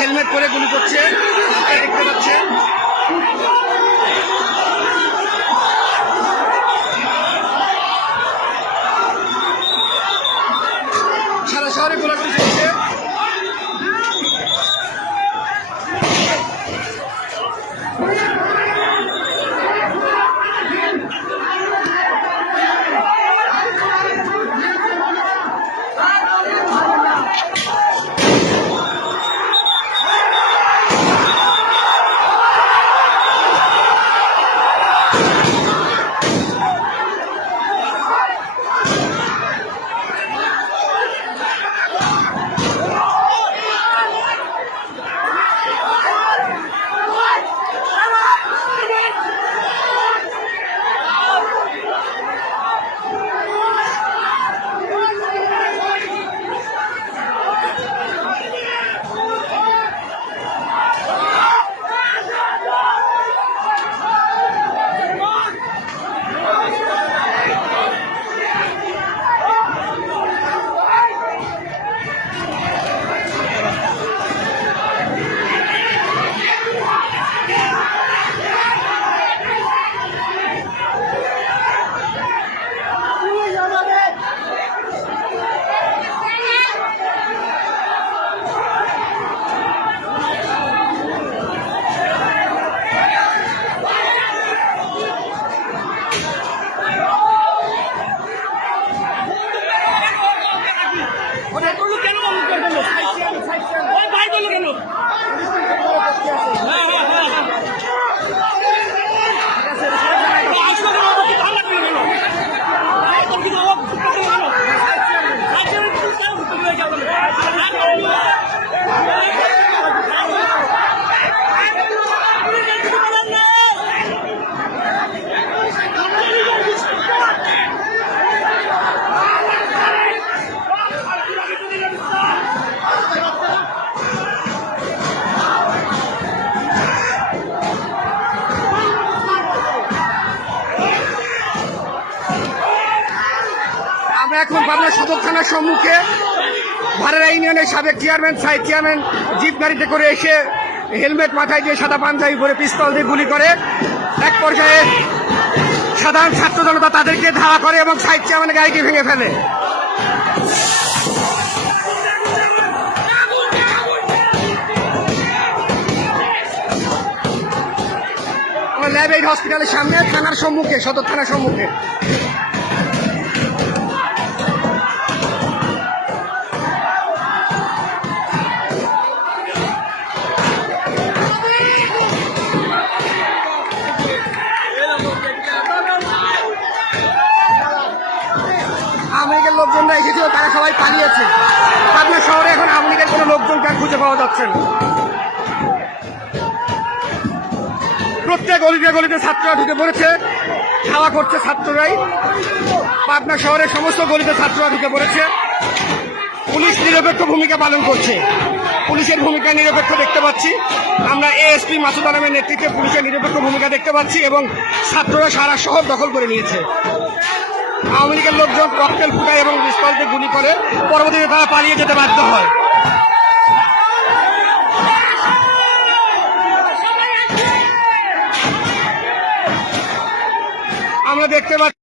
Helmet পরে গুলি করছে, দেখতে পাচ্ছেন। সারা শহরে গোলাগুলি চলছে। আমরা এখন পাবনা সদর থানার সম্মুখে ভারেরা ইউনিয়নের সাবেক চেয়ারম্যান সাইদ চেয়ারম্যান জিপ গাড়িতে করে এসে হেলমেট মাথায় দিয়ে সাদা পাঞ্জাবি পরে পিস্তল দিয়ে গুলি করে। এক পর্যায়ে সাধারণ ছাত্র জনতা তাদেরকে ধাওয়া করে এবং সাইদ চেয়ারম্যানের গাড়িকে ভেঙে ফেলে। আমরা ল্যাব এইড হসপিটালের সামনে থানার সম্মুখে, সদর থানার সম্মুখে। আওয়ামী লীগের লোকজনরা এসেছিল, তারা সবাই পালিয়েছে। পাবনা শহরে এখন আওয়ামী লীগের কোনো লোকজনকে আর খুঁজে পাওয়া যাচ্ছে না। প্রত্যেক গলিতে গলিতে ছাত্ররা ঢুকে পড়েছে, খাওয়া করছে ছাত্ররাই। পাবনা শহরের সমস্ত গলিতে ছাত্ররা ঢুকে পড়েছে। পুলিশ নিরপেক্ষ ভূমিকা পালন করছে, পুলিশের ভূমিকা নিরপেক্ষ দেখতে পাচ্ছি আমরা। এএসপি মাসুদ আলমের নেতৃত্বে পুলিশের নিরপেক্ষ ভূমিকা দেখতে পাচ্ছি এবং ছাত্ররা সারা শহর দখল করে নিয়েছে। আওয়ামী লীগের লোকজন ককটেল ফুটায় এবং পিস্তলতে গুলি করে, পরবর্তীতে তারা পালিয়ে যেতে বাধ্য হয়। আমরা দেখতে পাচ্ছি